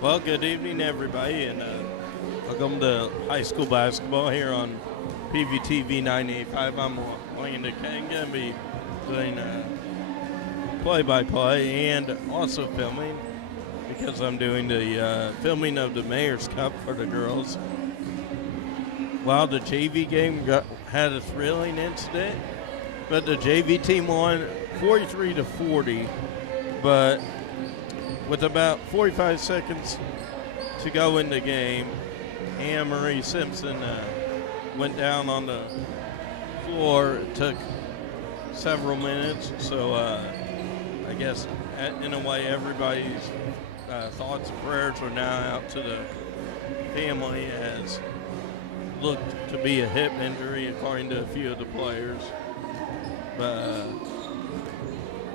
Well, good evening, everybody, and welcome to high school basketball here on PVTV 985. I'm Landon King, going to be doing play-by-play and also filming because I'm doing the filming of the Mayor's Cup for the girls. Well, the JV game had a thrilling incident, but the JV team won 43-40, but with about 45 seconds to go in the game, Anna Marie Simpson went down on the floor. It took several minutes, so I guess in a way everybody's thoughts and prayers are now out to the family, as looked to be a hip injury according to a few of the players. But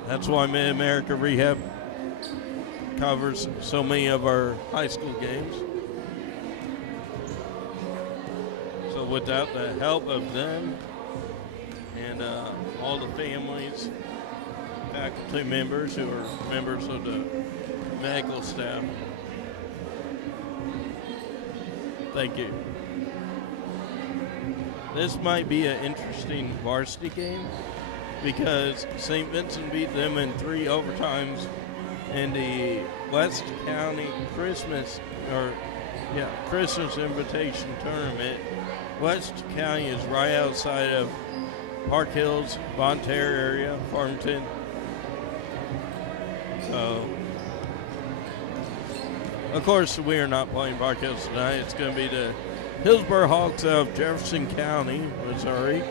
that's why Mid-America Rehab covers so many of our high school games. So without the help of them and all the families, faculty members who are members of the medical staff, thank you. This might be an interesting varsity game because St. Vincent beat them in 3 overtimes in the West County Christmas Invitation Tournament. West County is right outside of Park Hills, Bonne Terre area, Farmington. So, of course, we are not playing Park Hills tonight. It's going to be the Hillsboro Hawks of Jefferson County, Missouri.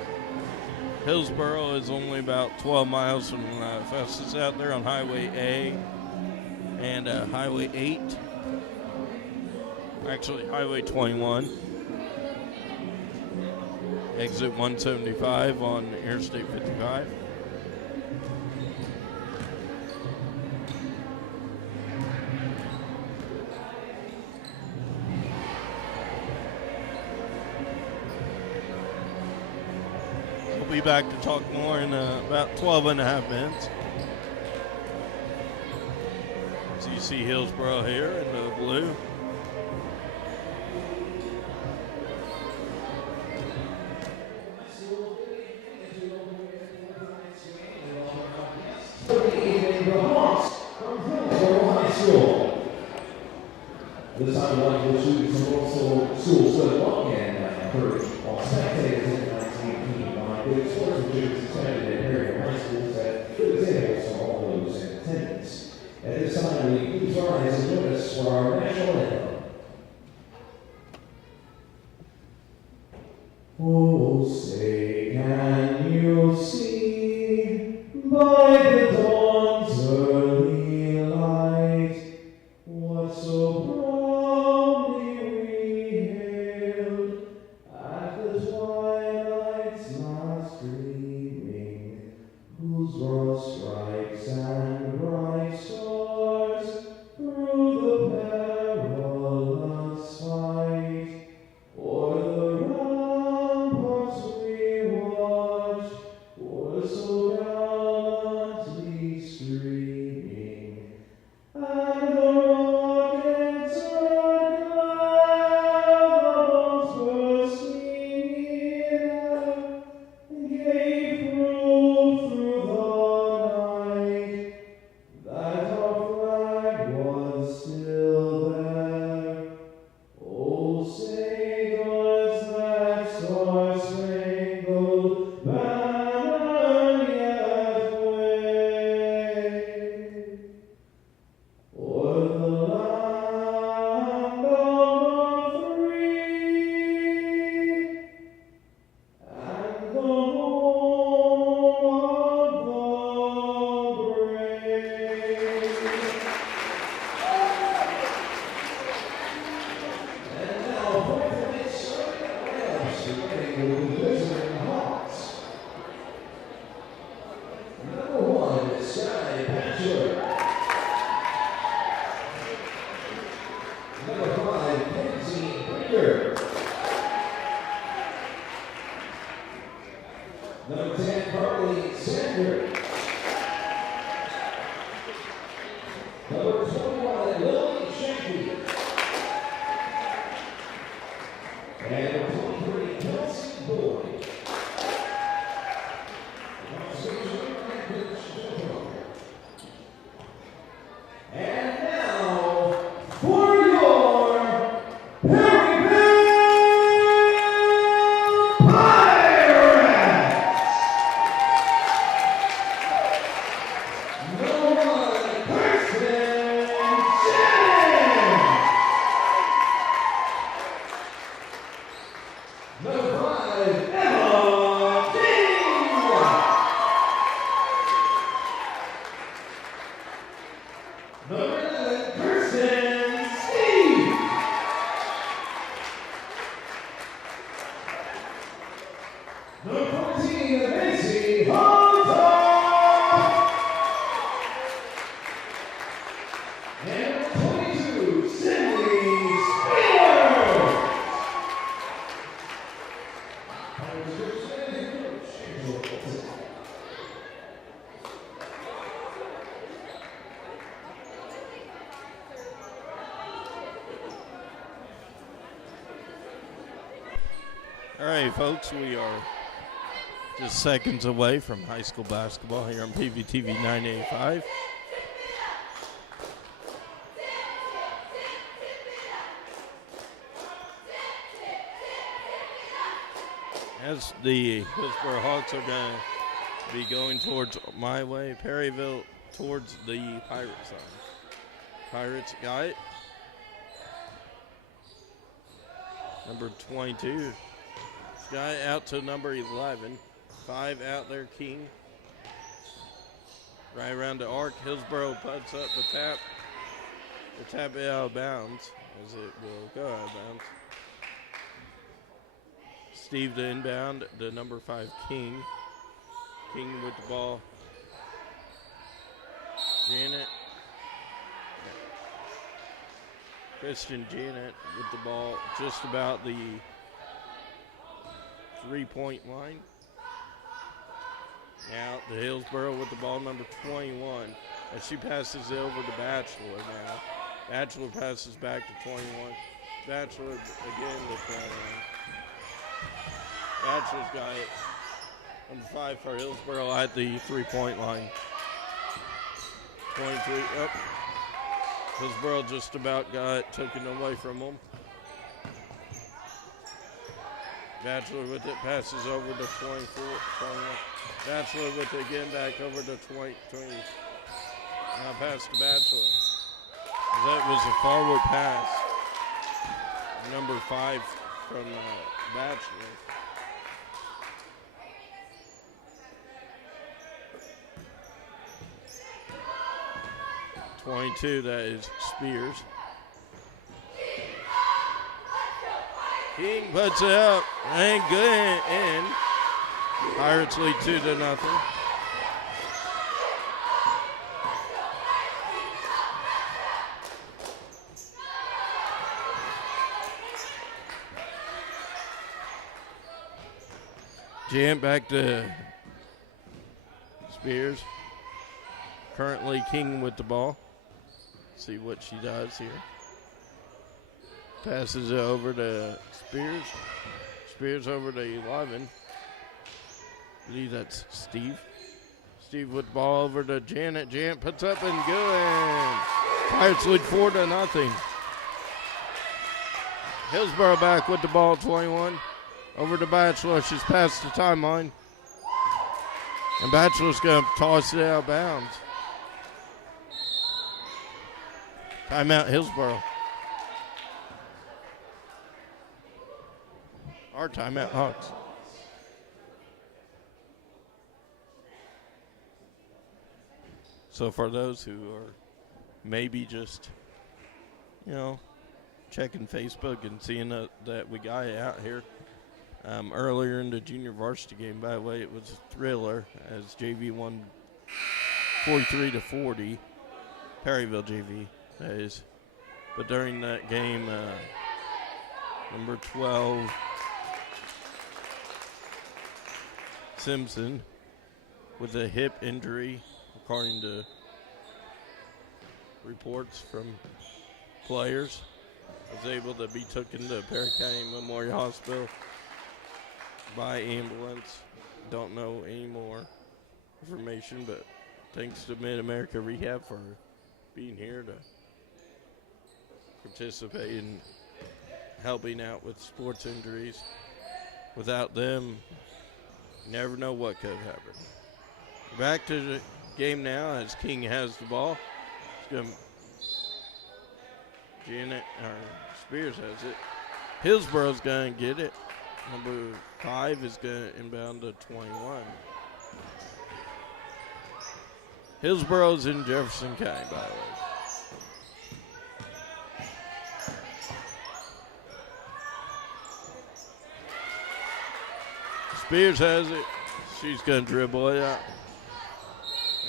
Hillsboro is only about 12 miles from Festus, out there on Highway A and Highway 8. Actually, Highway 21. Exit 175 on Interstate 55. We'll be back to talk more in about 12 and a half minutes. So you see Hillsboro here in the blue. This time, I'd like to introduce some also schools that walk and encourage all spectators in tonight's game on big sports which is suspended in area high schools that should examples for all those in attendance. At this time, we please rise and join us for our national anthem. Oh, say, can you see by the dawn's early light what so proudly we hailed at the twilight's last gleaming, whose broad stripes and bright stars through the perilous fight o'er the ramparts we watched were so gallantly streaming, and the rockets and clouds bursting in air gave proof through the All right, folks, we are just seconds away from high school basketball here on PVTV 985. As the Hillsboro Hawks are going to be going towards my way, Perryville towards the Pirates side. Pirates got it. Number 22. Guy out to number 11. 5 out there, King. Right around the arc. Hillsboro puts up the tap. The tap out of bounds as it will go out of bounds. Steve the inbound, the number 5 King. King with the ball. Janet. Christian Janet with the ball just about the 3-point line. Now the Hillsboro with the ball, number 21. As she passes it over to Batchelor now. Batchelor passes back to 21. Batchelor again with Batchelor's got it. Number 5 for Hillsboro at the 3-point line. 23 up. Hillsboro just about got it taken away from them. Batchelor with it, passes over to 24, 21. Batchelor with it again, back over to 20. Now pass to Batchelor. That was a forward pass. Number 5 from Batchelor. .22, that is Spears. King puts it up and good in. Pirates lead 2-0. Jam back to Spears. Currently King with the ball. See what she does here. Passes it over to Spears. Spears over to 11. I believe that's Steve. Steve with the ball over to Janet. Janet puts up and good. Pirates lead 4-0. Hillsboro back with the ball, 21. Over to Batchelor. She's past the timeline. And Batchelor's going to toss it out of bounds. Timeout, Hillsboro. Our timeout, Hawks. So for those who are maybe just, checking Facebook and seeing that we got it out here, earlier in the junior varsity game, by the way, it was a thriller as JV won 43-40. Perryville JV, that is. But during that game, number 12, Simpson, with a hip injury, according to reports from players, was able to be taken to Perry County Memorial Hospital by ambulance. Don't know any more information, but thanks to Mid-America Rehab for being here to participate in helping out with sports injuries. Without them, you never know what could happen. Back to the game now as King has the ball. Spears has it. Hillsboro's going to get it. Number 5 is going to inbound to 21. Hillsboro's in Jefferson County, by the way. Spears has it. She's going to dribble it out.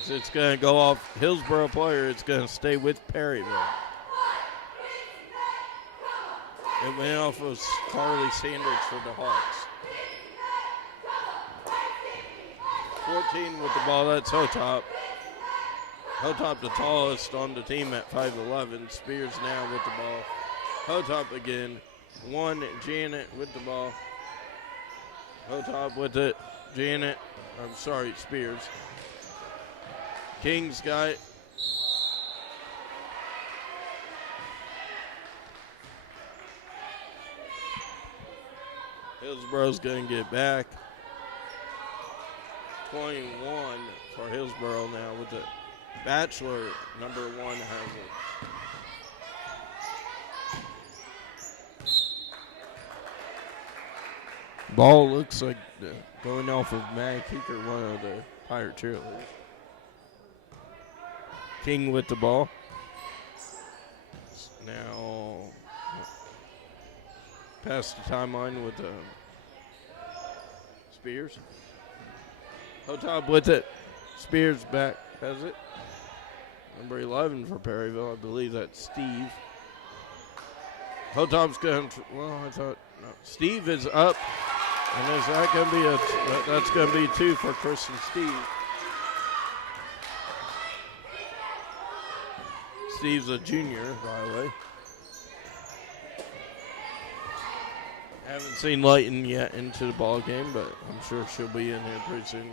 It's going to go off Hillsboro player. It's going to stay with Perryville. It went off of Carly Sanders for the Hawks. 14 with the ball. That's Hotop. Hotop the tallest on the team at 5'11". Spears now with the ball. Hotop again. 1, Janet with the ball. Hotop with it. Janet. I'm sorry, Spears. King's got it. Hillsboro's going to get back. 21 for Hillsboro now with the Bachelor. Number 1 has it. Ball looks like going off of Mac Keeker, one of the Pirate cheerleaders. King with the ball. Now past the timeline with Spears. Hotop with it. Spears back has it. Number 11 for Perryville. I believe that's Steve. Hotop's going to, well, I thought, no. Steve is up. And is that going to be that's going to be 2 for Chris and Steve. Steve's a junior, by the way. Haven't seen Layton yet into the ball game, but I'm sure she'll be in here pretty soon.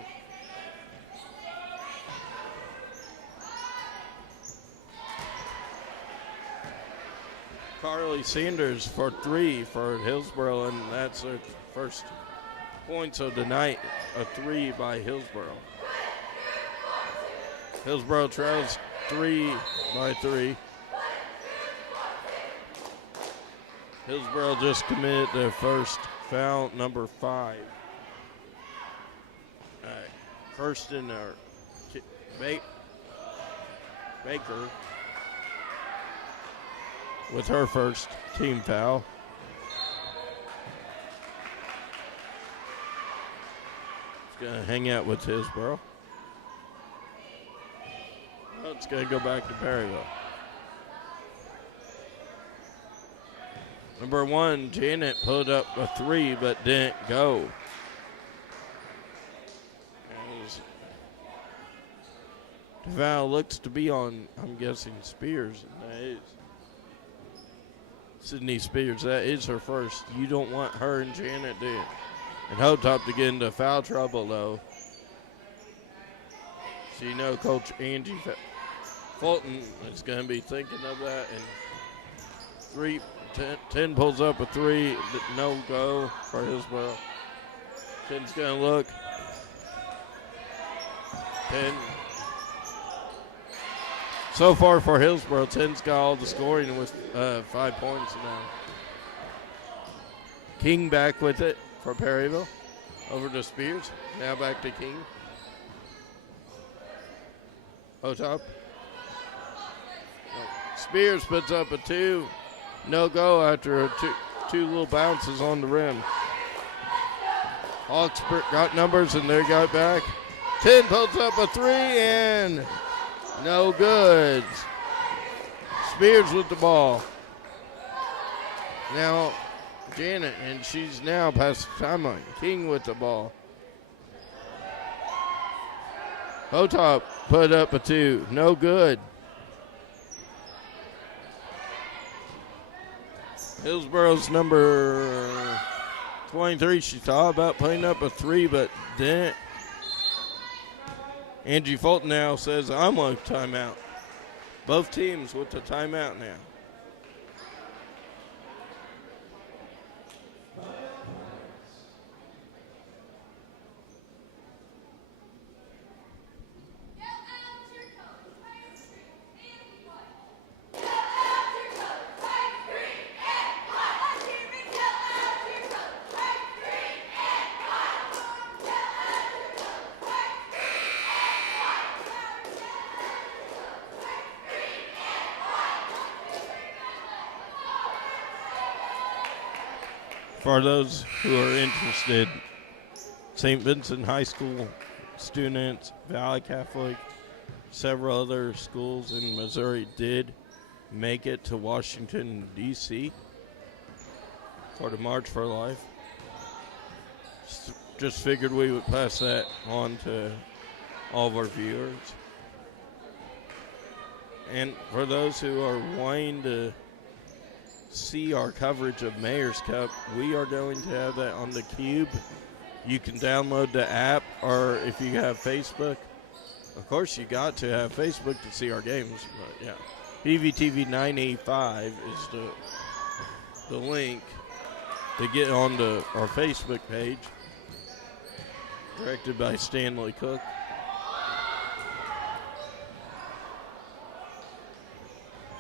Carly Sanders for 3 for Hillsboro, and that's her first points of the night. A 3 by Hillsboro. Hillsboro trails 3 by 3. Hillsboro just committed their first foul, number 5. Kirsten or Baker with her first team foul. It's going to hang out with Hillsboro. Well, it's going to go back to Perryville. Number 1, Janet put up a 3 but didn't go. The foul looks to be on, I'm guessing, Spears. And that is Sydney Spears. That is her first. You don't want her and Janet to. And Hotop to get into foul trouble, though. So you know Coach Angie Fulton is going to be thinking of that. And 10 pulls up a 3. No go for Hillsboro. 10's going to look. 10. So far for Hillsboro, 10's got all the scoring with 5 points now. King back with it for Perryville. Over to Spears. Now back to King. Hotop. Spears puts up a 2. No go after two little bounces on the rim. Hawks got numbers and they got back. 10 puts up a 3 and no good. Spears with the ball. Now Janet, and she's now past the timeline. King with the ball. Hotop put up a 2. No good. Hillsboro's number 23. She thought about putting up a 3, but didn't. Angie Fulton now says, I'm on timeout. Both teams with the timeout now. For those who are interested, St. Vincent High School students, Valley Catholic, several other schools in Missouri did make it to Washington, D.C. for the March for Life. Just figured we would pass that on to all of our viewers. And for those who are wanting to see our coverage of Mayor's Cup, we are going to have that on the Cube You can download the app, or if you have Facebook, of course you got to have Facebook to see our games. But yeah, PVTV 985 is the link to get onto our Facebook page, directed by Stanley Cook.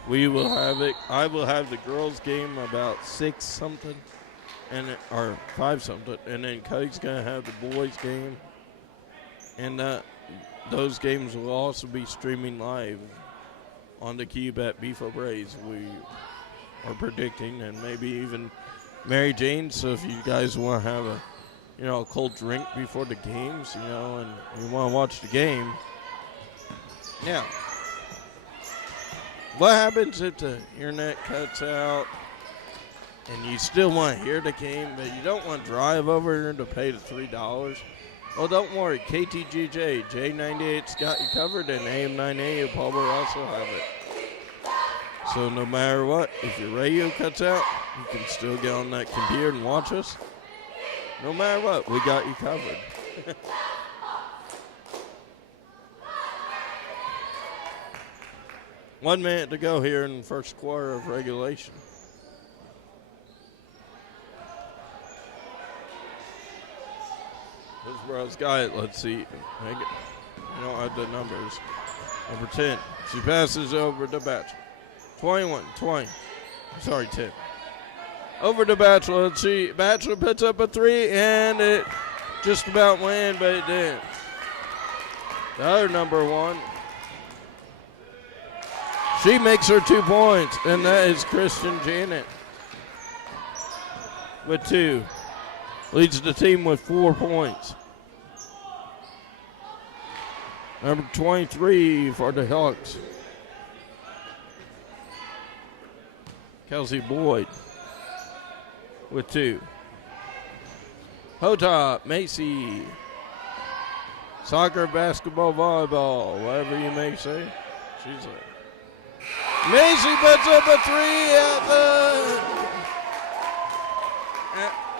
We will have it. I will have the girls' game about 6 something, or 5 something, and then Cuddy's gonna have the boys' game, and those games will also be streaming live on the Cube at Beefo Braves. We are predicting, and maybe even Mary Jane. So if you guys want to have a cold drink before the games, and you want to watch the game, yeah. What happens if the internet cuts out and you still want to hear the game, but you don't want to drive over here to pay the $3? Well, don't worry. KTGJ, J98's got you covered, and AM9A Paul will also have it. So no matter what, if your radio cuts out, you can still get on that computer and watch us. No matter what, we got you covered. 1 minute to go here in the first quarter of regulation. Hillsboro's got it. Let's see. I don't have the numbers. Number 10. She passes over to Batchelor. 21, 20. Sorry, 10. Over to Batchelor. Let's see. Batchelor puts up a 3, and it just about went, but it didn't. The other number 1. She makes her 2 points, and that is Christian Janet with 2. Leads the team with 4 points. Number 23 for the Hawks, Kelsey Boyd with 2. Hotop, Macy, soccer, basketball, volleyball, whatever you may say. She's there. Macy puts up a 3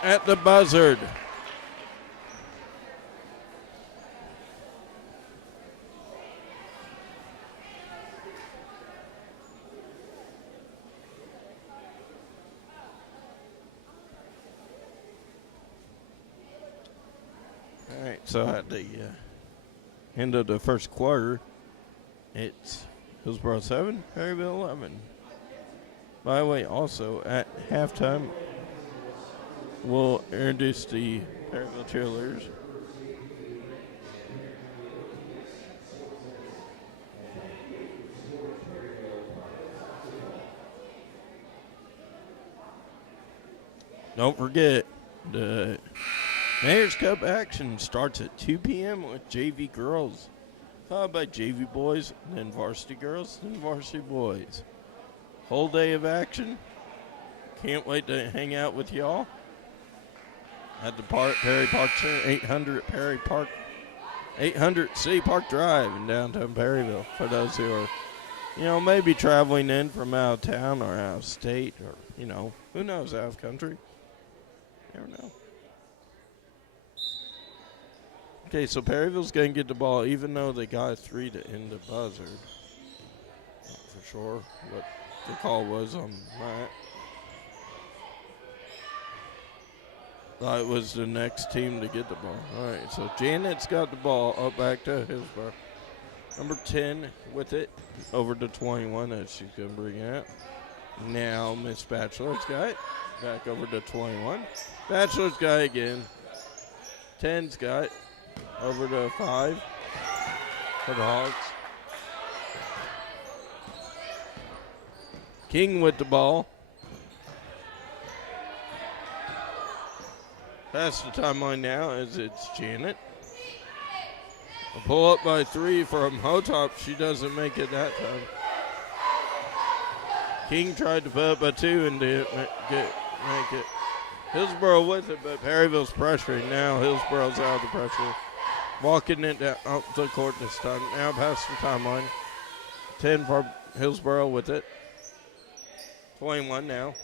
at the buzzard. All right, so at the end of the first quarter, it's Hillsboro 7, Perryville 11. By the way, also at halftime, we'll introduce the Perryville cheerleaders. Don't forget, the Mayor's Cup action starts at 2 p.m. with JV girls, followed by JV boys, then varsity girls, then varsity boys. Whole day of action. Can't wait to hang out with y'all at the park, Perry Park Center, 800 Perry Park, 800 City Park Drive in downtown Perryville. For those who are, maybe traveling in from out of town or out of state, or who knows, out of country. Never know. Okay, so Perryville's going to get the ball, even though they got a 3 to end the buzzard. Not for sure what the call was on that. Thought it was the next team to get the ball. All right, so Janet's got the ball up back to Hillsboro. Number 10 with it, over to 21 as she's going to bring it out. Now Miss Batchelor's got it, back over to 21. Batchelor's got it again. 10's got it. Over to 5 for the Hogs. King with the ball. Past the timeline now as it's Janet. A pull up by 3 from Hotop. She doesn't make it that time. King tried to put up a 2 and didn't make it. Hillsboro with it, but Perryville's pressuring now. Hillsboro's out of the pressure. Walking it down up the court this time. Now past the timeline. 10 for Hillsboro with it. 21 now.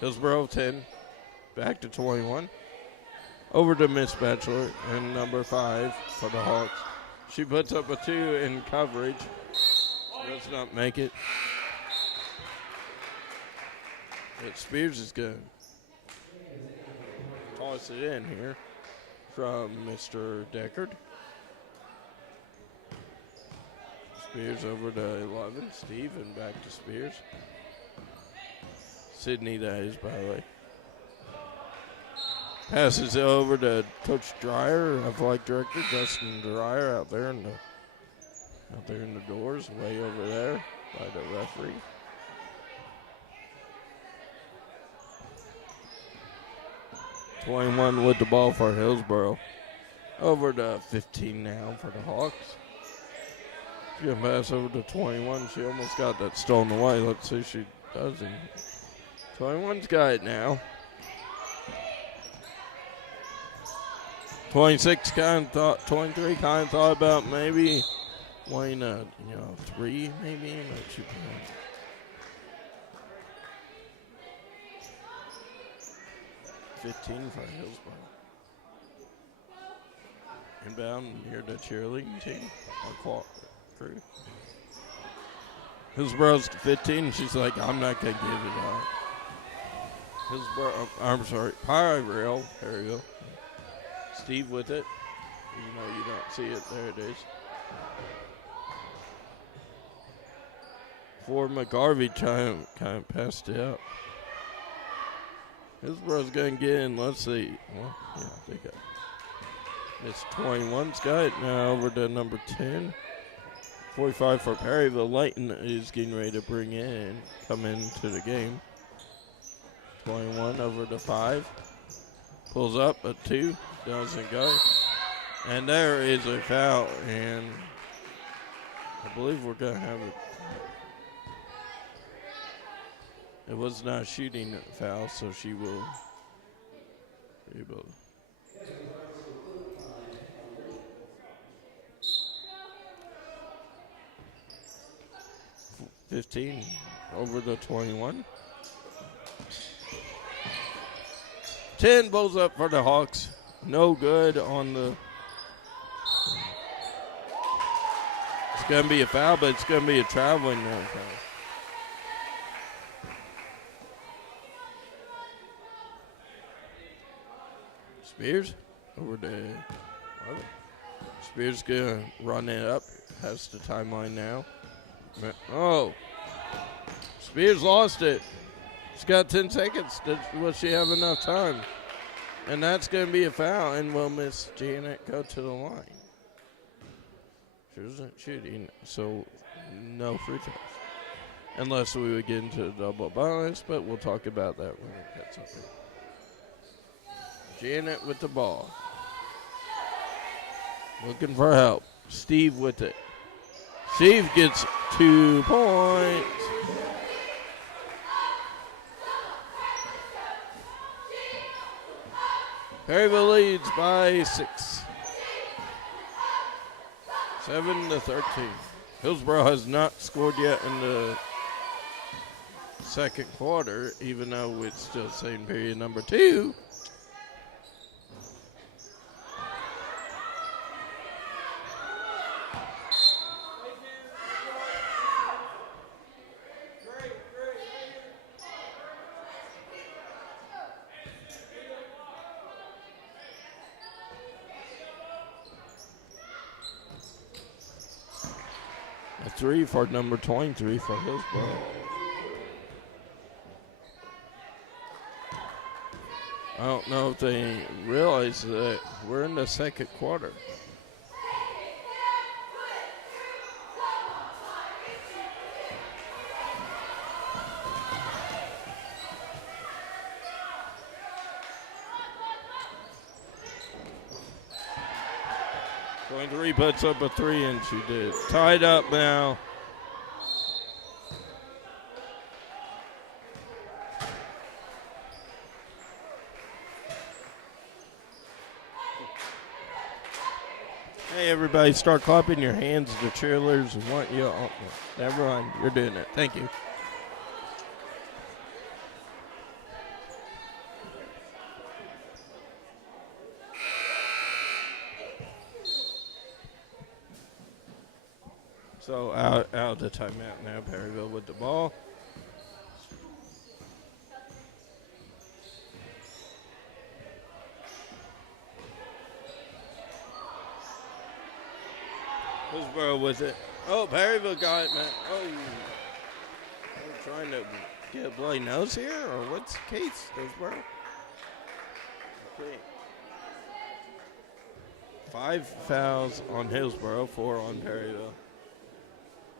Hillsboro 10. Back to 21. Over to Miss Bachelor and number 5 for the Hawks. She puts up a 2 in coverage. Does not make it. But Spears is going to toss it in here from Mr. Deckard. Spears over to 11. Steve and back to Spears. Sydney, that is, by the way. Passes it over to Coach Dreyer, athletic director Justin Dreyer, out there in the doors, way over there by the referee. .21 with the ball for Hillsboro. Over to 15 now for the Hawks. She's going to pass over to 21. She almost got that stolen away. Let's see if she doesn't. 21's got it now. 26 kind of thought, 23 kind of thought about maybe playing a 3 maybe. 15 for Hillsboro. Inbound near the cheerleading team, our crew. Hillsboro's to 15. She's like, I'm not going to give it up. Hillsboro, I'm sorry, Pirate Rail. There you go. Steve with it. Even though you don't see it, there it is. For McGarvey kind of passed it out. Hillsboro's going to get in. Let's see. Well, yeah, they got it. It's 21's got it now over to number 10. 45 for Perryville. Layton is getting ready to come into the game. 21 over to 5. Pulls up a 2. Doesn't go. And there is a foul. And I believe we're going to have it. It was not a shooting foul, so she will be able to. 15 over the 21. 10 balls up for the Hawks. No good on the. It's going to be a foul, but it's going to be a traveling foul. Spears over to 11. Spears going to run it up. Has the timeline now. Oh. Spears lost it. She's got 10 seconds. Will she have enough time? And that's going to be a foul, and will Miss Janet go to the line? She isn't shooting, so no free throws. Unless we would get into a double bonus, but we'll talk about that when it gets up here. Janet with the ball. Looking for help. Steve with it. Steve gets 2 points. Perryville leads by 6. 7-13. Hillsboro has not scored yet in the second quarter, even though it's still same period number 2. A 3 for number 23 for Hillsboro. I don't know if they realize that we're in the second quarter. Three puts up a 3, and she did. Tied up now. Hey, everybody, start clapping your hands. The cheerleaders want you. Everyone, you're doing it. Thank you. So out of the timeout now. Perryville with the ball. Hillsboro with it. Oh, Perryville got it, man. Oh, I'm trying to get a bloody nose here, or what's the case, Hillsboro? Okay. 5 fouls on Hillsboro, 4 on Perryville.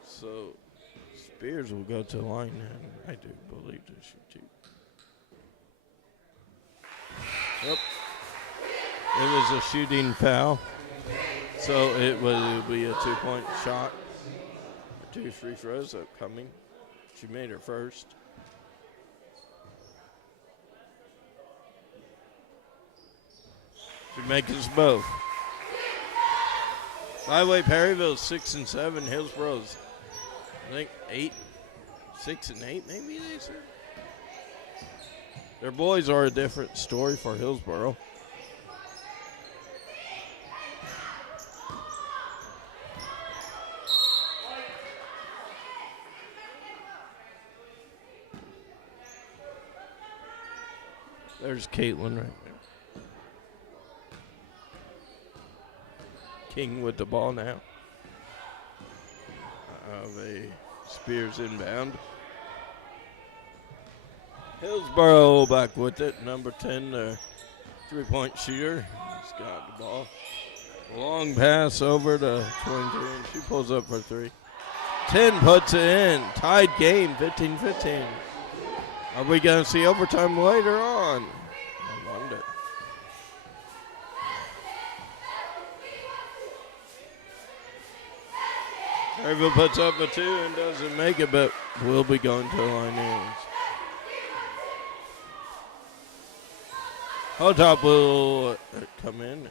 So Spears will go to the line, and I do believe to shoot too. Yep. It was a shooting foul. So it will be a 2-point shot. 2 free throws upcoming. She made her first. She makes us both. By the way, Perryville's 6 and 7. Hillsboro's, I think, 6 and 8, maybe they said. Their boys are a different story for Hillsboro. There's Caitlin right there. King with the ball now. Spears inbound. Hillsboro back with it. Number 10, the 3-point shooter. He's got the ball. Long pass over to 23, and she pulls up for 3. 10 puts it in. Tied game, 15-15. Are we going to see overtime later on? I wonder. Perryville puts up a 2 and doesn't make it, but will be going to the line ends. Hotop will come in.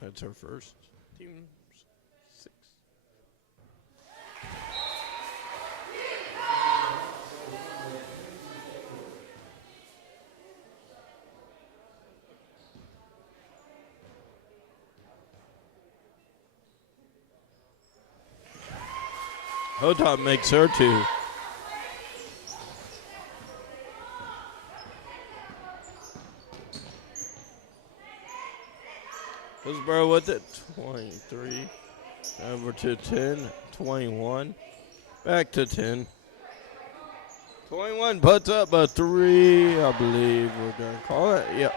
That's her first. Team 6. Hotop makes her 2. Hillsboro with it, 23. Over to 10, 21. Back to 10. 21 puts up a 3, I believe we're going to call it. Yep.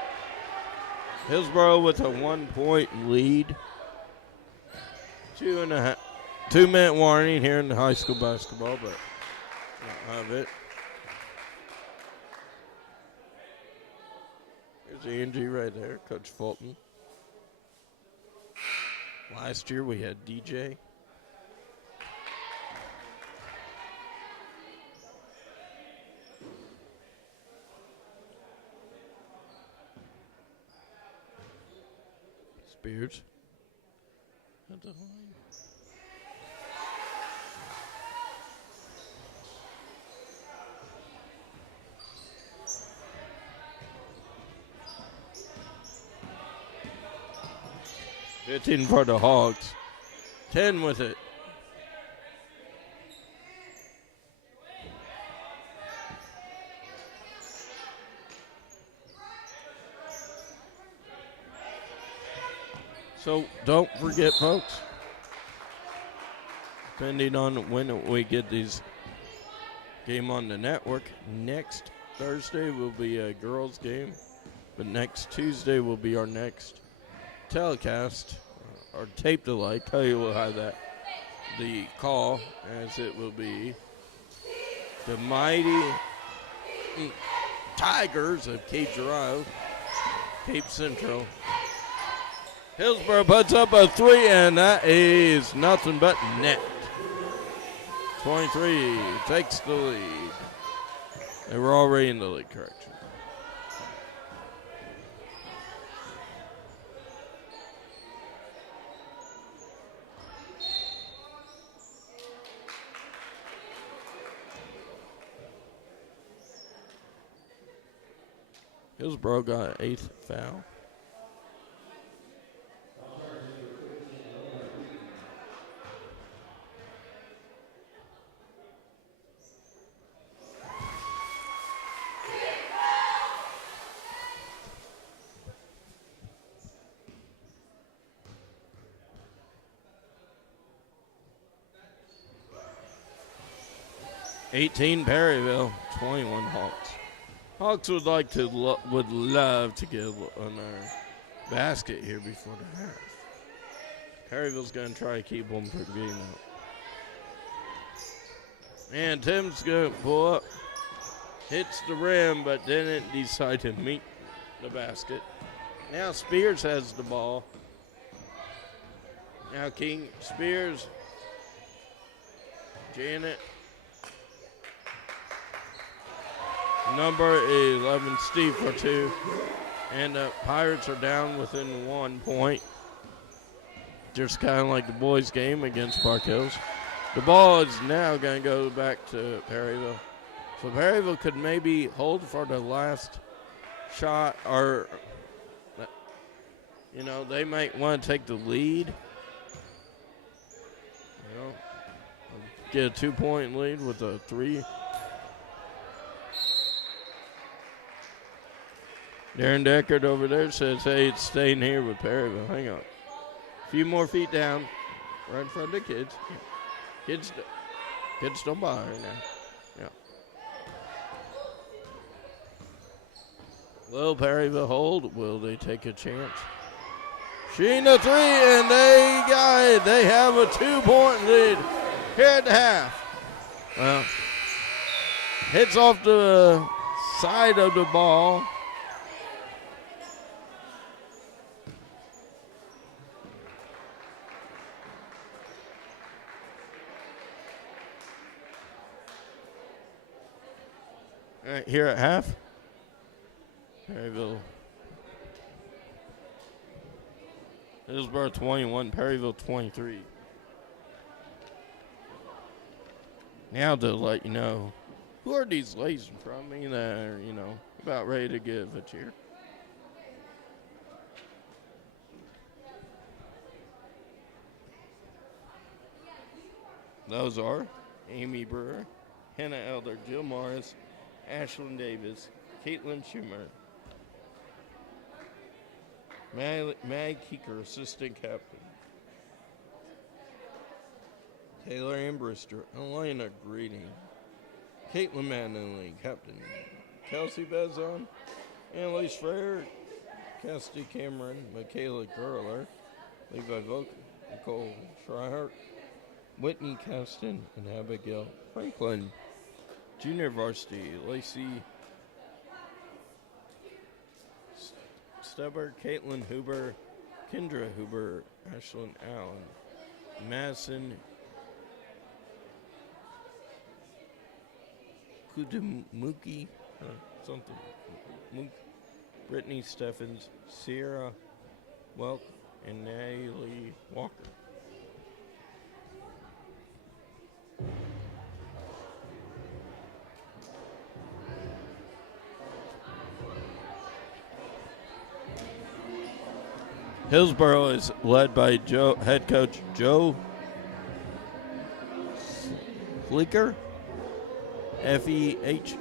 Hillsboro with a 1-point lead. 2-minute warning here in the high school basketball, but not have it. Here's Angie right there, Coach Fulton. Last year we had DJ. Spears at the line. Fifteen for the Hogs. 10 with it. So don't forget, folks, depending on when we get these game on the network, next Thursday will be a girls game, but next Tuesday will be our next telecast or tape delay. Tell you we'll have that the call, as it will be the mighty Tigers of Cape Girardeau, Cape Central. Hillsboro puts up a 3, and that is nothing but net. 23 takes the lead. They were already in the lead, correction. Hillsboro got an 8th foul. 18 Perryville, 21 Hawks. Hawks would love to get another basket here before the half. Perryville's going to try to keep them from being out. And Tim's going to pull up. Hits the rim, but didn't decide to meet the basket. Now Spears has the ball. Now King, Spears, Janet. Number 11, Steve for 2. And the Pirates are down within 1 point. Just kind of like the boys' game against Park Hills. The ball is now going to go back to Perryville. So Perryville could maybe hold for the last shot, or, they might want to take the lead. Get a 2-point lead with a 3. Darren Deckard over there says, hey, it's staying here with Perryville. Hang on. A few more feet down, right in front of the kids. Kids don't bother right now. Will Perryville hold? Will they take a chance? Sheena 3, and they got it. They have a 2-point lead here at the half. Well, hits off the side of the ball. All right, here at half. Perryville. Hillsboro 21, Perryville 23. Now to let you know, who are these ladies in front of me that are, about ready to give a cheer? Those are Amy Brewer, Hannah Elder, Jill Morris, Ashlyn Davis, Caitlin Schumer, Mag Keeker, assistant captain. Taylor Ambrister, Elena Greeting. Caitlin Manley, captain. Kelsey Bezon, Annalise Frere, Cassidy Cameron, Michaela Gerler, Levi Volk, Nicole Schreier, Whitney Caston, and Abigail Franklin. Junior varsity, Lacey Stubber, Caitlin Huber, Kendra Huber, Ashlyn Allen, Madison Kudumuki, Brittany Steffens, Sierra Welk, and Natalie Walker. Hillsboro is led by head coach Joe Fleeker, Fehiker.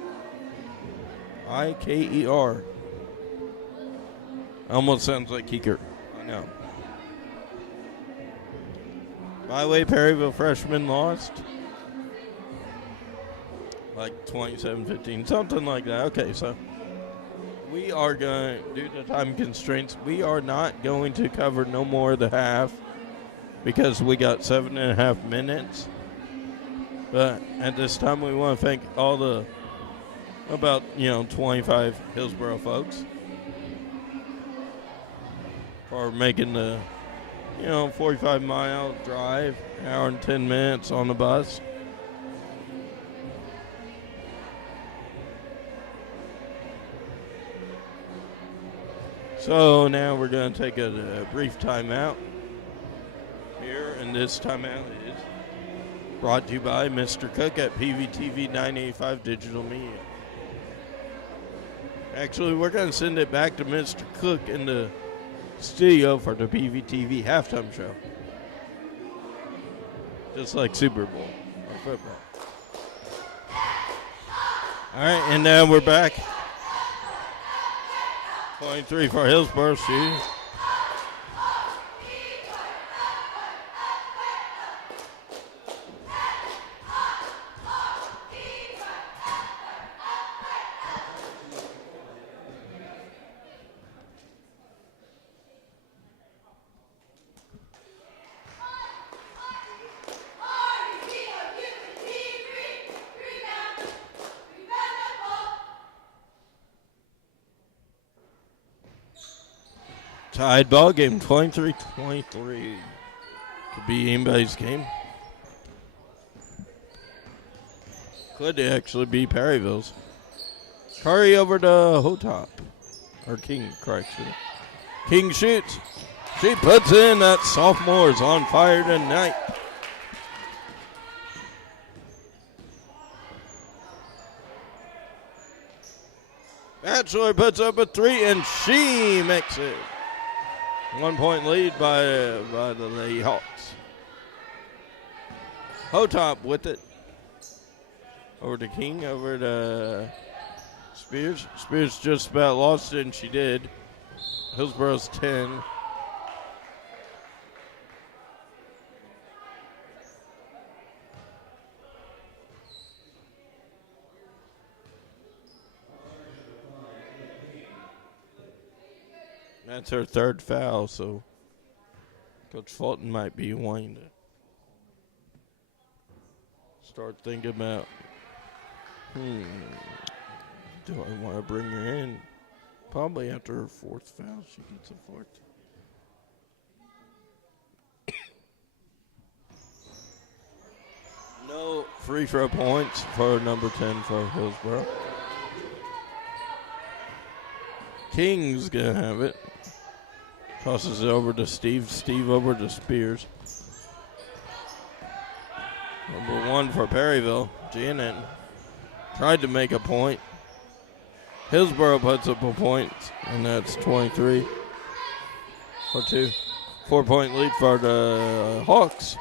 Almost sounds like Keeker. I know. By the way, Perryville freshman lost. Like 27-15, something like that. Okay, so we are going, due to time constraints, we are not going to cover no more of the half because we got 7.5 minutes. But at this time, we want to thank all the about 25 Hillsboro folks for making the 45-mile drive, hour and 10 minutes on the bus. So now we're going to take a brief timeout here, and this timeout is brought to you by Mr. Cook at PVTV 985 Digital Media. Actually, we're going to send it back to Mr. Cook in the studio for the PVTV halftime show. Just like Super Bowl or football. All right, and now we're back. 23 for Hillsboro shooting. Tied ball game, 23-23. Could be anybody's game. Could actually be Perryville's. Curry over to Hotop. Or King, correction. King shoots. She puts in. That sophomore's on fire tonight. Batchelor puts up a 3, and she makes it. 1 point lead by the Lady Hawks. Hotop with it. Over to King, over to Spears. Spears just about lost it, and she did. Hillsboro's 10. That's her third foul, so Coach Fulton might be wanting to start thinking about, do I want to bring her in? Probably after her fourth foul, she gets a fourth. No free throw points for number 10 for Hillsboro. King's going to have it. Tosses it over to Steve. Steve over to Spears. Number 1 for Perryville. Janet tried to make a point. Hillsboro puts up a point, and that's 23 for 2. 4 point lead for the Hawks.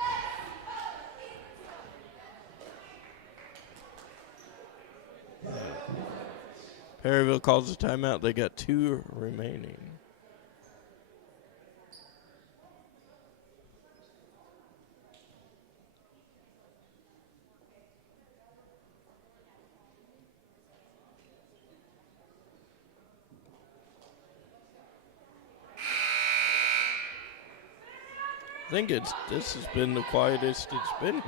Perryville calls a timeout. They got 2 remaining. I think this has been the quietest it's been here.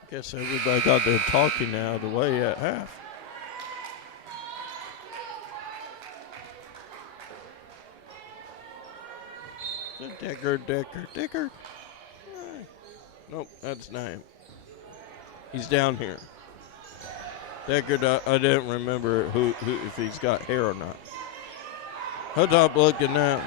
I guess everybody got their talking out of the way at half. Decker. Nope, that's not him. He's down here. Decker, I didn't remember who if he's got hair or not. Hotop looking now.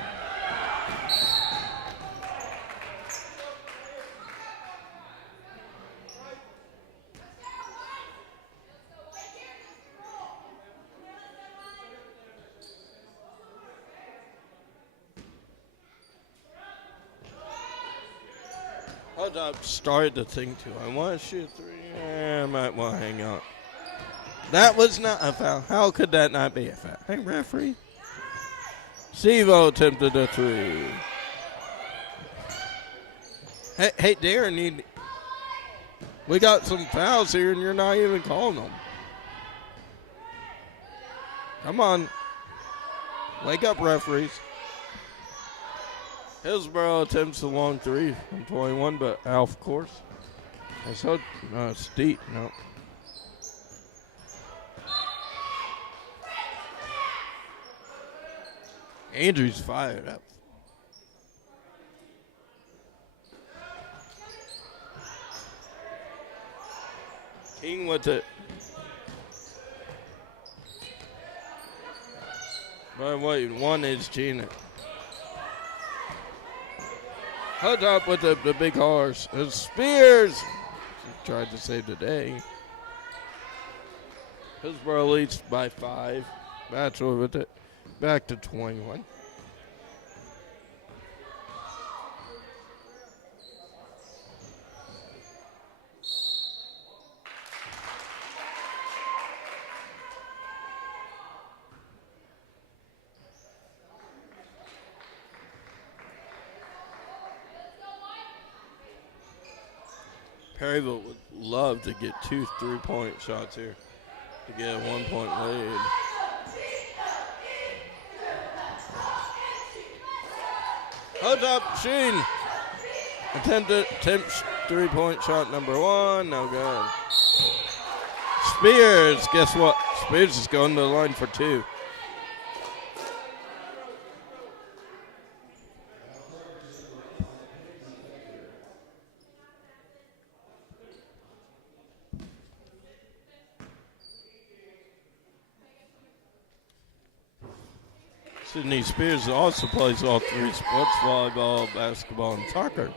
Started to think too. I want to shoot 3. I might want to hang on. That was not a foul. How could that not be a foul? Hey, referee. Stevo attempted a 3. Hey, Darren, we got some fouls here, and you're not even calling them. Come on. Wake up, referees. Hillsboro attempts a long 3 from 21, but off course. It's deep. No. Andrew's fired up. King with it. But wait, 1 is Gina. Hut up with the big horse. It's Spears. She tried to save the day. Hillsboro leads by 5. Batchelor with it. Back to 21. Perryville would love to get 2 3-point shots here to get a 1 point lead. Hold up, Sheen. Attempt 3-point shot number 1. No good. Spears, guess what? Spears is going to the line for 2. Sydney Spears also plays all three sports: volleyball, basketball, and soccer.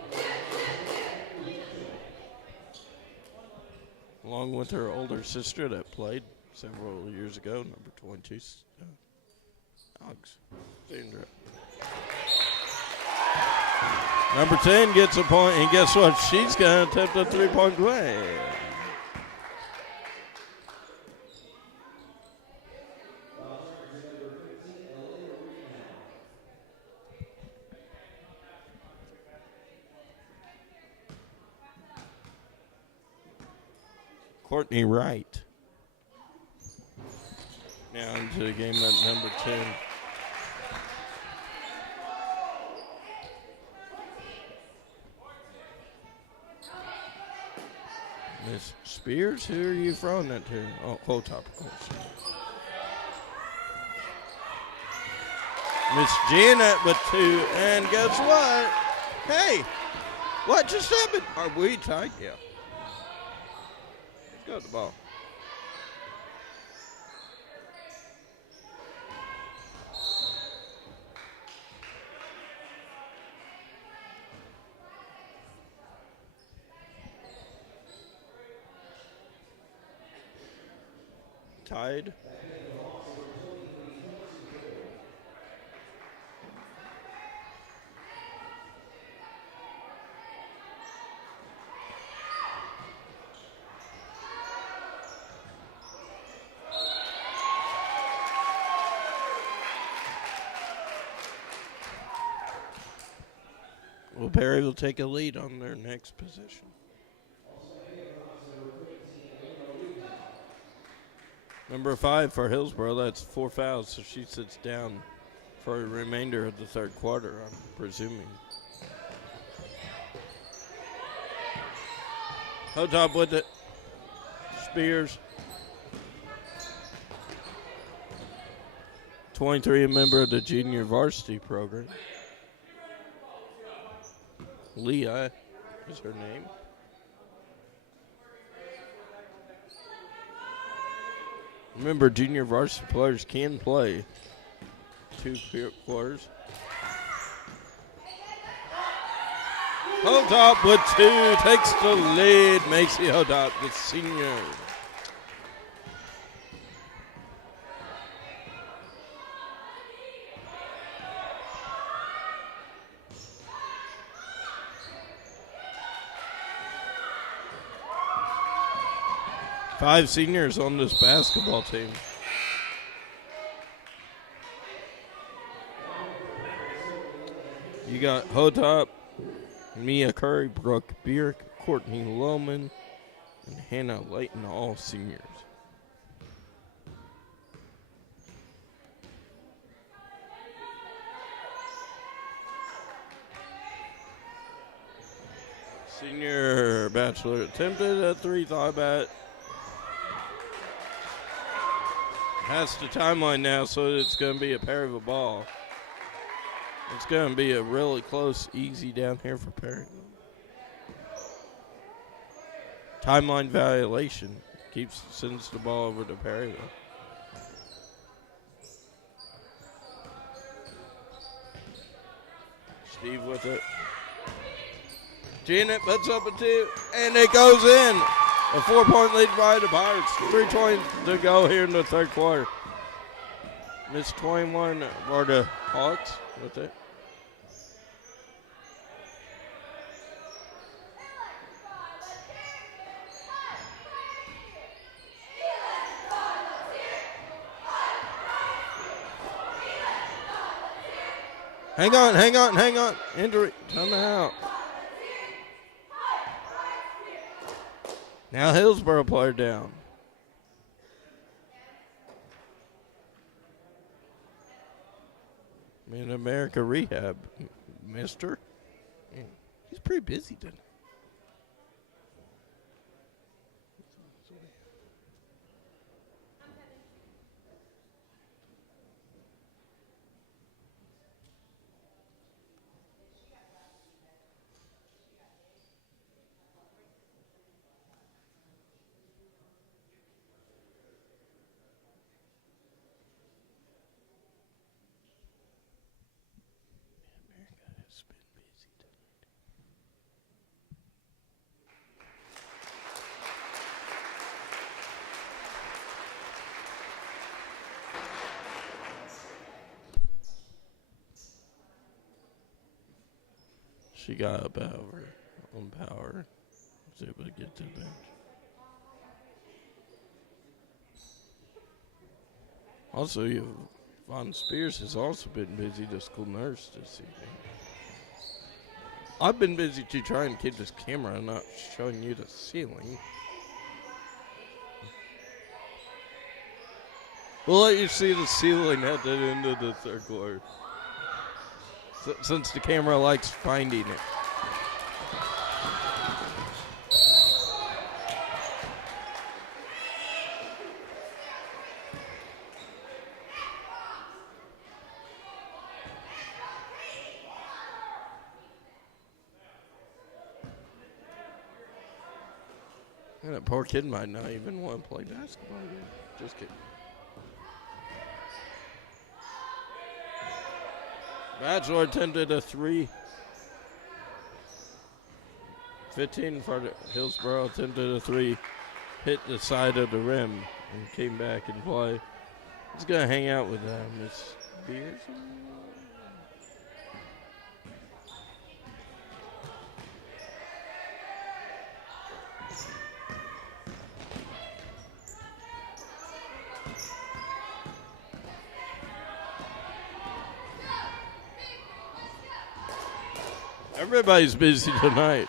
Along with her older sister that played several years ago, number 22, Alex Sandra. Number 10 gets a point, and guess what? She's going to attempt a three-point play. Courtney Wright. Now into the game at number 10. Miss Spears, who are you throwing that to? Oh, Hotop, of course. Miss Janet with 2, and guess what? Hey, what just happened? Are we tied? Yeah. Got the ball. Tied. Well, Perry will take a lead on their next position. Number 5 for Hillsboro, that's 4 fouls, so she sits down for the remainder of the third quarter, I'm presuming. Hotop with it. Spears. 23, a member of the junior varsity program. Leah is her name. Remember, junior varsity players can play 2 quarters. Hotop with 2, takes the lead. Macy Hotop, the senior. Five seniors on this basketball team. You got Hotop, Mia Curry, Brooke Bierk, Courtney Lohman, and Hannah Layton, all seniors. Senior bachelor attempted a 3, thought about. Has the timeline now, so it's going to be a pair of a ball. It's going to be a really close, easy down here for Perry. Timeline violation. Sends the ball over to Perryville. Steve with it. Janet puts up a 2, and it goes in. A 4-point lead by the Pirates. 3:20 to go here in the third quarter. Miss 21 are the Hawks with it. Hang on. Injury. Timeout. Now Hillsboro player down. Mid-America Rehab, mister. Man, he's pretty busy today. She got up out of her own power. Was able to get to the bench. Also, Von Spears has also been busy, the school nurse, this evening. I've been busy too, trying to keep this camera not showing you the ceiling. We'll let you see the ceiling at the end of the third quarter. Since the camera likes finding it. And that poor kid might not even want to play basketball again. Just kidding. Bachelor attempted a 3. 15 for Hillsboro attempted a 3. Hit the side of the rim and came back and play. He's going to hang out with Miss Beers. Everybody's busy tonight.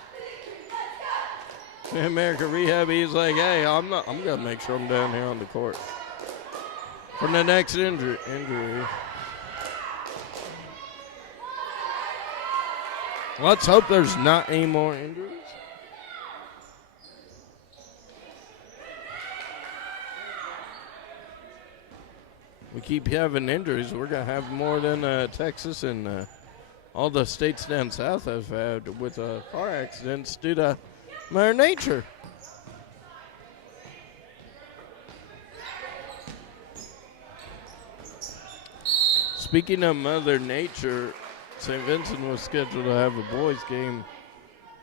America Rehab, he's like, hey, I'm gonna make sure I'm down here on the court for the next injury. Let's hope there's not any more injuries. We keep having injuries. We're gonna have more than Texas and all the states down south have had with car accidents due to Mother Nature. Speaking of Mother Nature, St. Vincent was scheduled to have a boys' game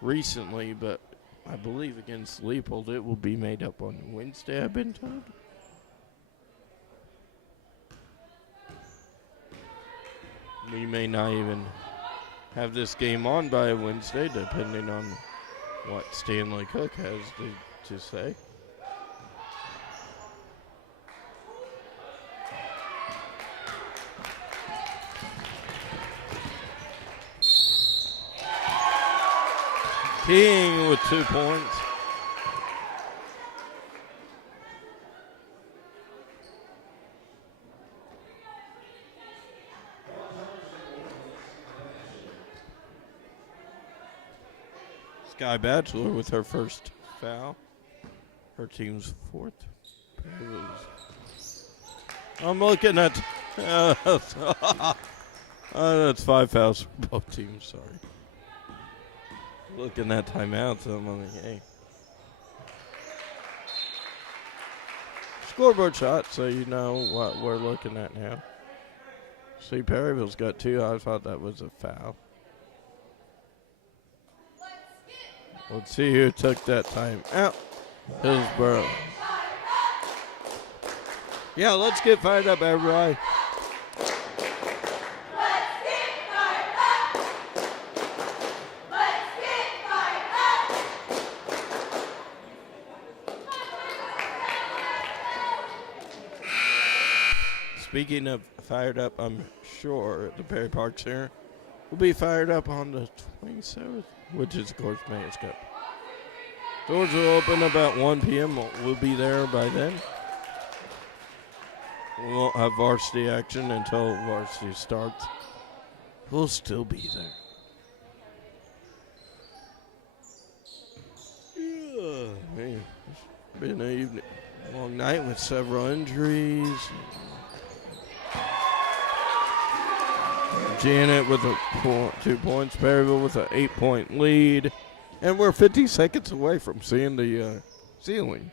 recently, but I believe against Leopold it will be made up on Wednesday, I've been told. We may not even have this game on by Wednesday, depending on what Stanley Cook has to say. King with 2 points. Sky Bachelor with her first foul. Her team's 4th. I'm looking at... that's 5 fouls for both teams, sorry. Looking at timeouts, I'm like, hey. Scoreboard shot, so you know what we're looking at now. See, Perryville's got 2. I thought that was a foul. Let's see who took that time out. Hillsboro. Yeah, let's get fired up, everybody. Speaking of fired up, I'm sure the Perry Park Center will be fired up on the 27th, which is, of course, Mayor's Cup. Doors will open about 1 p.m. We'll be there by then. We won't have varsity action until varsity starts. We'll still be there. Yeah, man. It's been a long night with several injuries. Janet with 2 points. Perryville with an 8-point lead. And we're 50 seconds away from seeing the ceiling.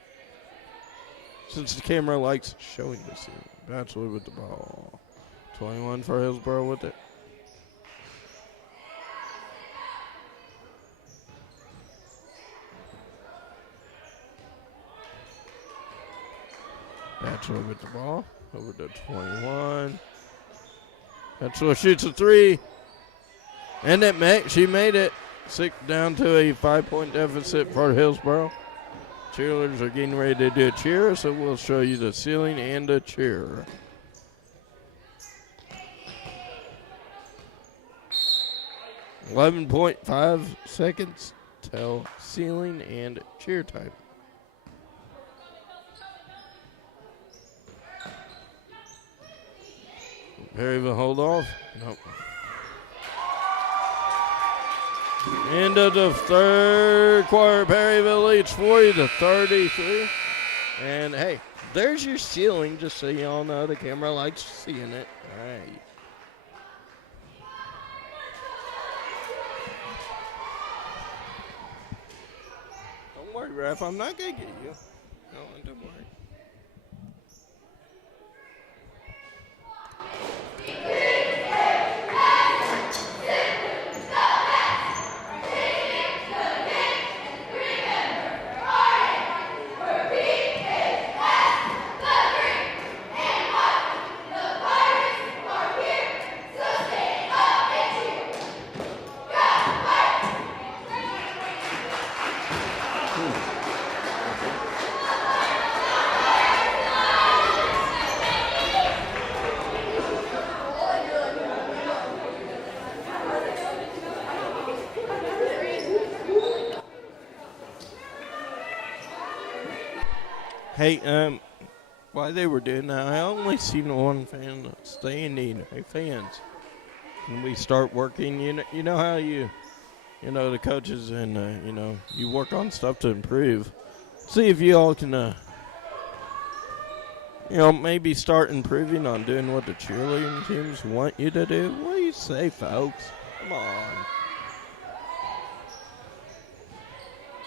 Since the camera likes showing the ceiling. Bachelor with the ball. 21 for Hillsboro with it. Bachelor with the ball. Over to 21. Bachelor shoots a 3. And she made it. down to a 5-point deficit for Hillsboro. Cheerleaders are getting ready to do a cheer, so we'll show you the ceiling and the cheer. .5 seconds till ceiling and cheer time. Perryville hold off. Nope. End of the third quarter. Perryville leads 40-33. And hey, there's your ceiling, just so you all know. The camera likes seeing it. All right. Don't worry, Ref. I'm not going to get you. No, don't worry. Hey, while they were doing that, I only seen one fan standing. Hey, fans, when we start working, you know how the coaches and, you work on stuff to improve. See if you all can, maybe start improving on doing what the cheerleading teams want you to do. What do you say, folks? Come on.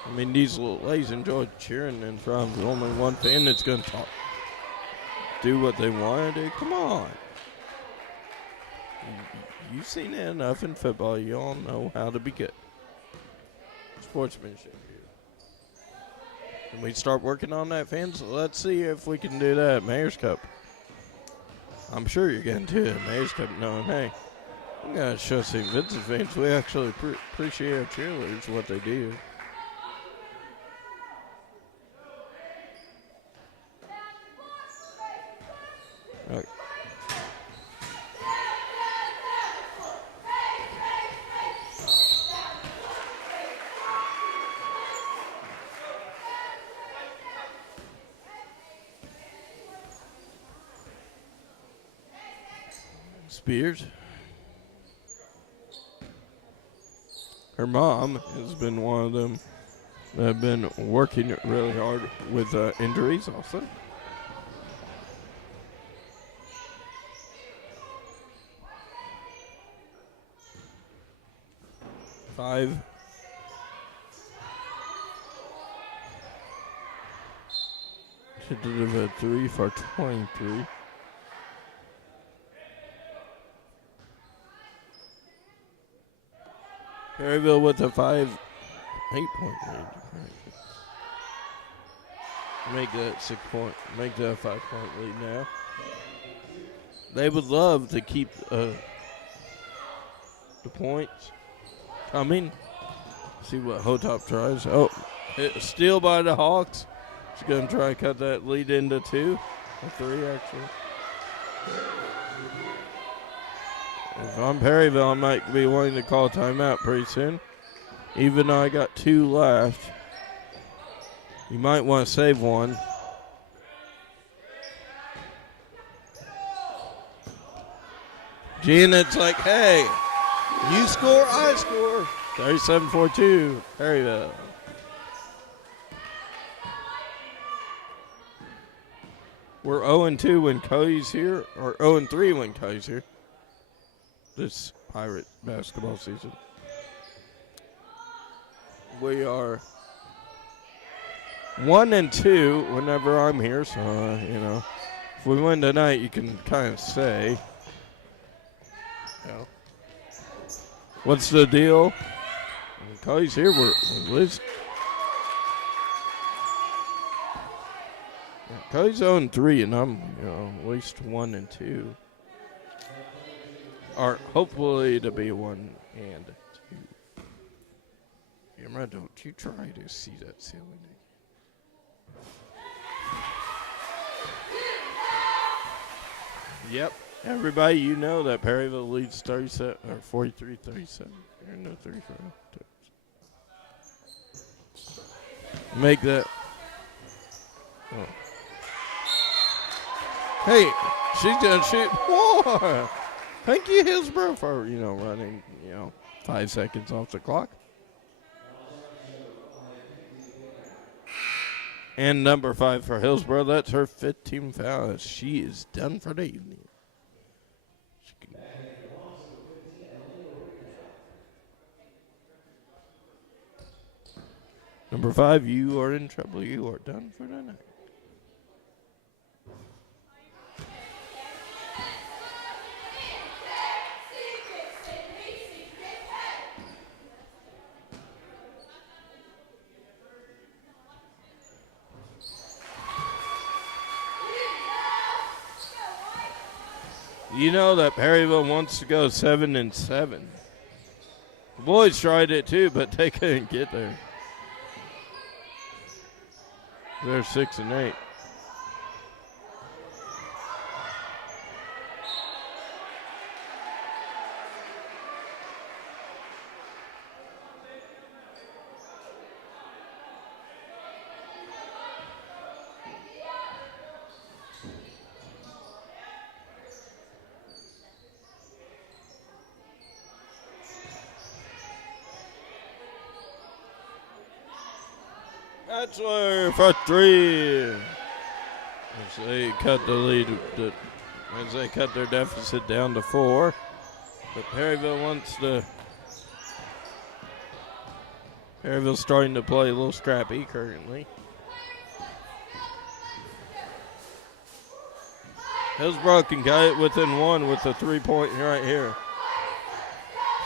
I mean, these little ladies enjoy cheering in front of only one fan that's going to do what they want to do. Come on. You've seen it enough in football. You all know how to be good. Sportsmanship here. Can we start working on that, fans? Let's see if we can do that at Mayor's Cup. I'm sure you're going to do it at Mayor's Cup knowing, hey, I'm going to show St. Vincent fans we actually appreciate our cheerleaders, what they do. Okay. Spears. Her mom has been one of them that have been working really hard with injuries also. Five. To deliver 3 for 23. Perryville with a 8-point lead. Make that 6-point, make that a 5-point lead now. They would love to keep the points coming. See what Hotop tries. Oh, steal by the Hawks. She's going to try and cut that lead into 2 or 3 actually. If I'm Perryville, I might be wanting to call timeout pretty soon. Even though I got 2 left. You might want to save one. Janet's like, hey, you score, I score. 37-42, Perryville. We're 0-2 when Cody's here, or 0-3 when Cody's here. This Pirate basketball season. We are 1-2 whenever I'm here, so, if we win tonight, you can kind of say, what's the deal? When Cody's here, we're at least. Cody's 0-3, and I'm, at least 1-2. Or hopefully to be 1-2. camera, don't you try to see that ceiling. Yep. Everybody, you know that Perryville leads 37 or 43-37. No 34. Make that. Oh. Hey, she's gonna shoot more. Thank you, Hillsboro, for running 5 seconds off the clock. And number 5 for Hillsboro. That's her 15th foul. She is done for the evening. Number 5, you are in trouble. You are done for the night. You know that Perryville wants to go 7-7. The boys tried it too, but they couldn't get there. They're 6-8. That's where for 3. As they cut the lead, as they cut their deficit down to 4. But Perryville's starting to play a little scrappy currently. Hillsboro can cut it within 1 with a 3-point right here.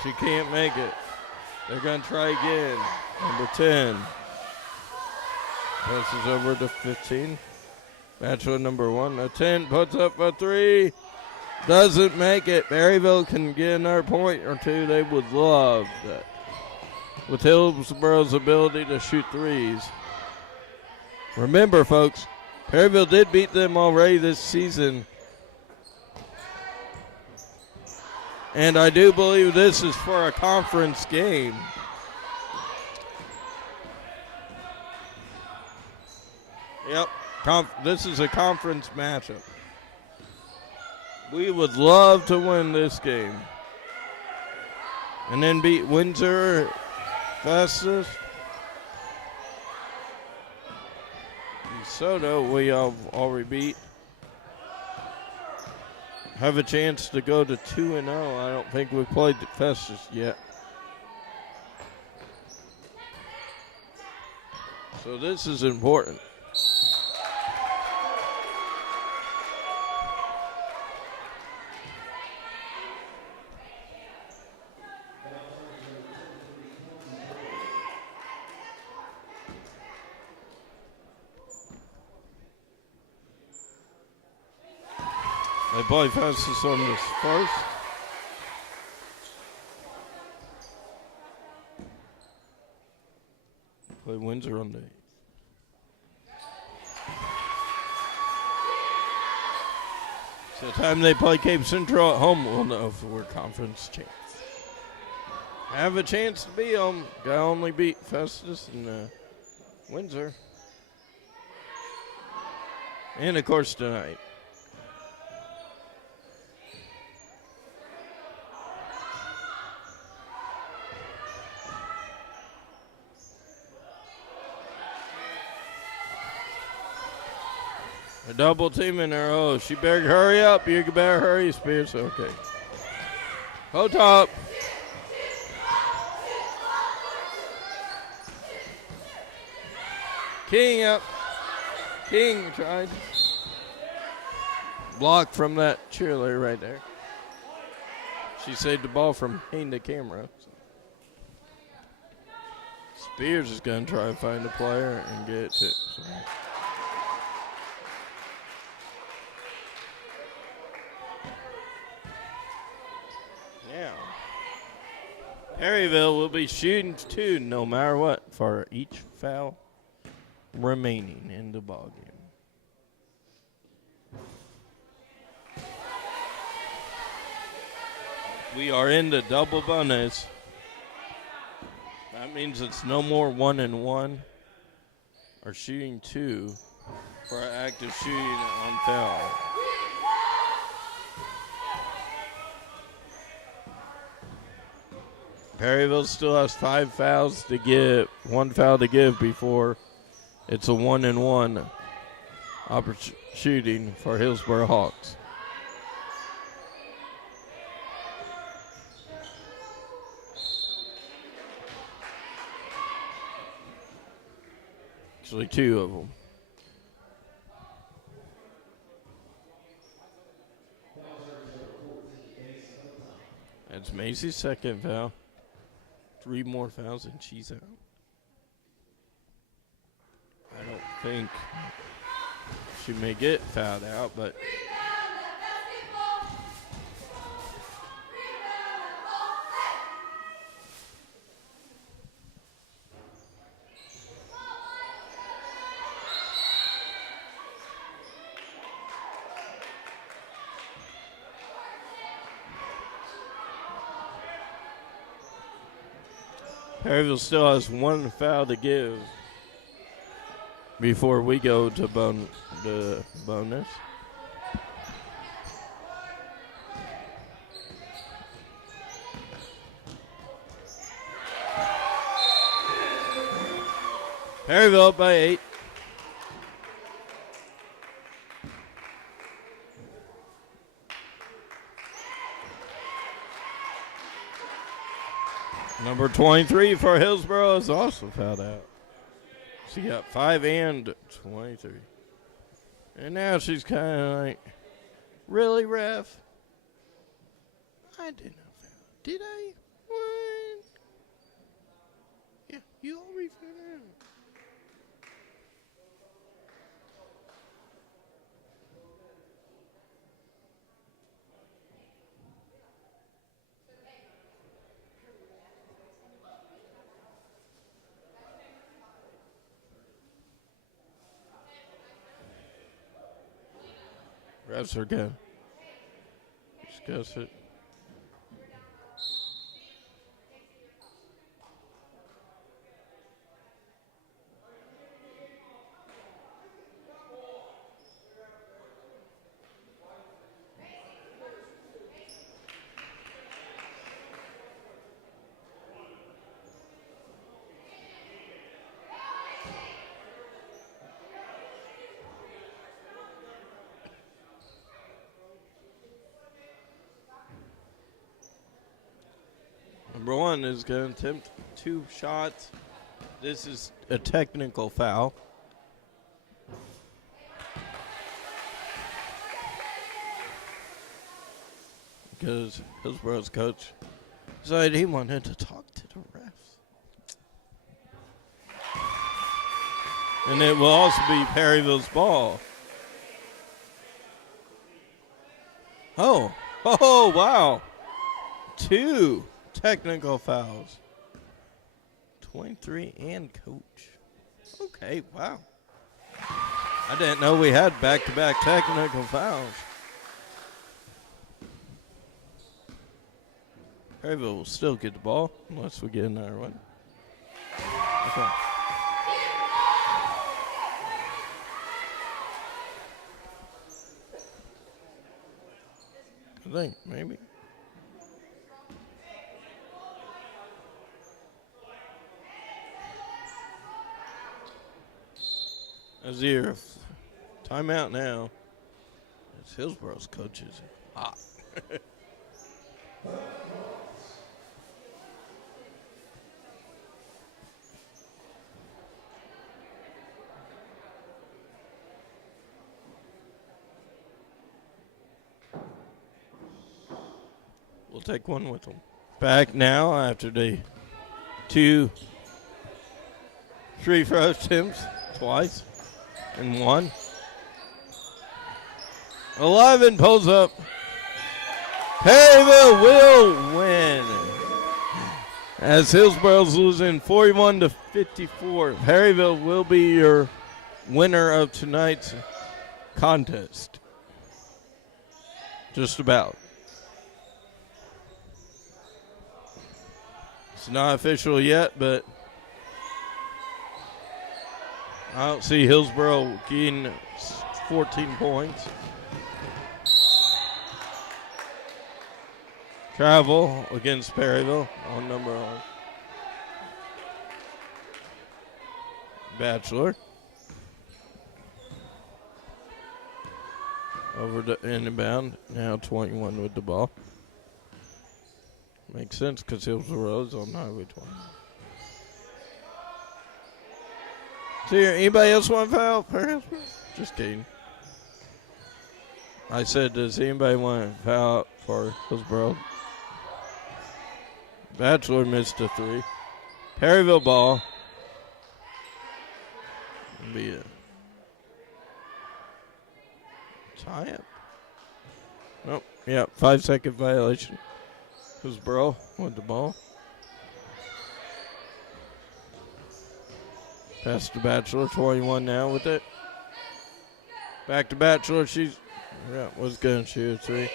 She can't make it. They're going to try again. Number 10. Passes over to 15. Match with number 1. A 10 puts up a 3. Doesn't make it. Perryville can get another point or 2. They would love that. With Hillsboro's ability to shoot 3s. Remember, folks, Perryville did beat them already this season. And I do believe this is for a conference game. Yep, this is a conference matchup. We would love to win this game. And then beat Windsor fastest. DeSoto we already beat. Have a chance to go to 2-0. I don't think we've played the fastest yet. So this is important. They play fastest on this first. Play Windsor on the 8th. So the time they play Cape Central at home, we'll know if we're conference champs. Have a chance to beat them. Got only beat Festus and Windsor. And of course tonight. A double team in there. Oh, she better hurry up. You better hurry, Spears. Okay. Hold top. King up. King tried. Block from that cheerleader right there. She saved the ball from hitting the camera. So. Spears is going to try to find a player and get it to. So. Perryville will be shooting 2 no matter what for each foul remaining in the ballgame. We are in the double bonus. That means it's no more 1-1 or shooting 2 for active shooting on foul. Perryville still has 5 fouls to give, 1 foul to give before it's a 1-1 shooting for Hillsboro Hawks. Actually, 2 of them. That's Macy's second foul. 3 more fouls and she's out. I don't think she may get fouled out, but Perryville still has 1 foul to give before we go to the bonus. Perryville up by 8. Number 23 for Hillsboro is also fouled out. She got 5 and 23. And now she's kind of like, really, ref? I did not foul. Did I? What? Yeah, you already fouled out. Refs are good. Discuss it. Number 1 is going to attempt 2 shots. This is a technical foul. Because Hillsboro's coach decided he wanted to talk to the refs. And it will also be Perryville's ball. Oh, wow. 2 technical fouls. 23 and coach. Okay, wow. I didn't know we had back-to-back technical fouls. Perryville will still get the ball unless we get another one. Okay. I think, maybe. Azir, timeout now. It's Hillsboro's coaches. Hot. We'll take one with them. Back now after the 2 free throw attempts twice. And 1. 11 pulls up. Perryville will win. As Hillsboro's losing 41-54, Perryville will be your winner of tonight's contest. Just about. It's not official yet, but I don't see Hillsboro getting 14 points. Travel against Perryville on number 1. Bachelor. Over to inbound. Now 21 with the ball. Makes sense because Hillsboro's on Highway 20. See, anybody else want to foul? Perhaps? Just kidding. I said, does anybody want to foul for Hillsboro? Bachelor missed a 3. Perryville ball. Be a tie-up. Nope. Yeah, 5-second violation. Hillsboro with the ball. Pass to Bachelor, 21 now with it. Back to Bachelor. Was going to shoot a 3.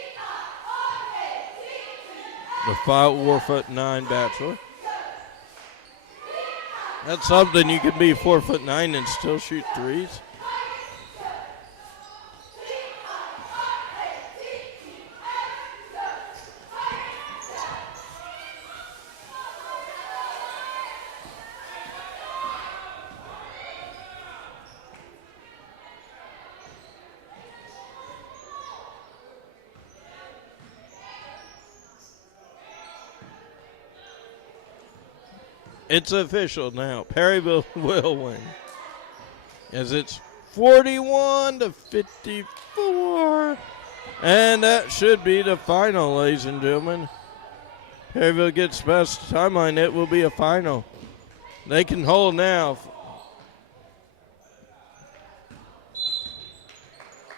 The 4'9" Bachelor. That's something. You can be 4'9" and still shoot threes. It's official now. Perryville will win. As it's 41-54. And that should be the final, ladies and gentlemen. Perryville gets past the timeline. It will be a final. They can hold now.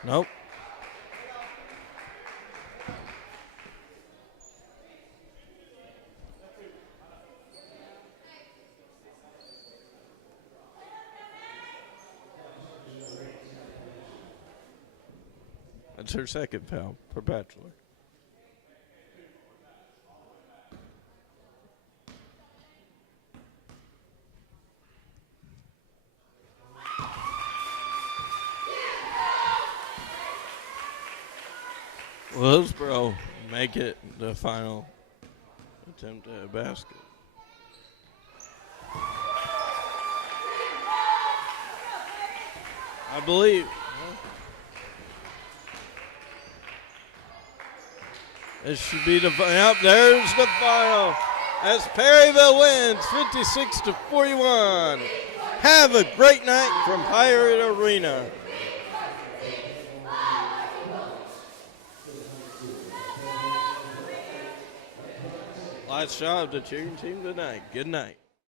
Nope. That's her second foul for Bachelor. Hillsboro make it the final attempt at a basket. I believe. This should be the final. There's the final. As Perryville wins 56-41. Have a great night from Pirate Arena. Last shot of the cheering team tonight. Good night.